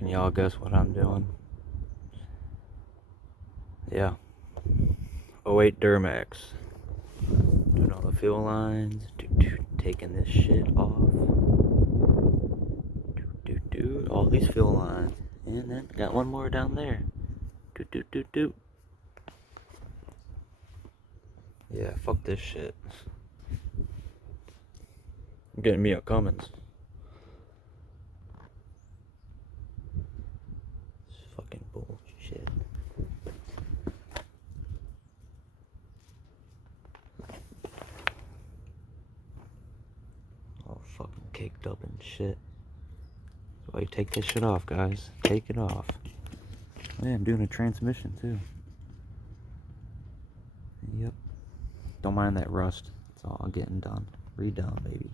Can y'all guess what I'm doing? Yeah. 08 Duramax. Doing all the fuel lines. Taking this shit off. All these fuel lines. And then got one more down there. Yeah, fuck this shit. I'm getting me a Cummins. It's fucking bullshit. All fucking caked up and shit. So I take this shit off, guys. Take it off. Oh, yeah, I'm doing a transmission too. Yep. Don't mind that rust. It's all getting done. Redone, baby.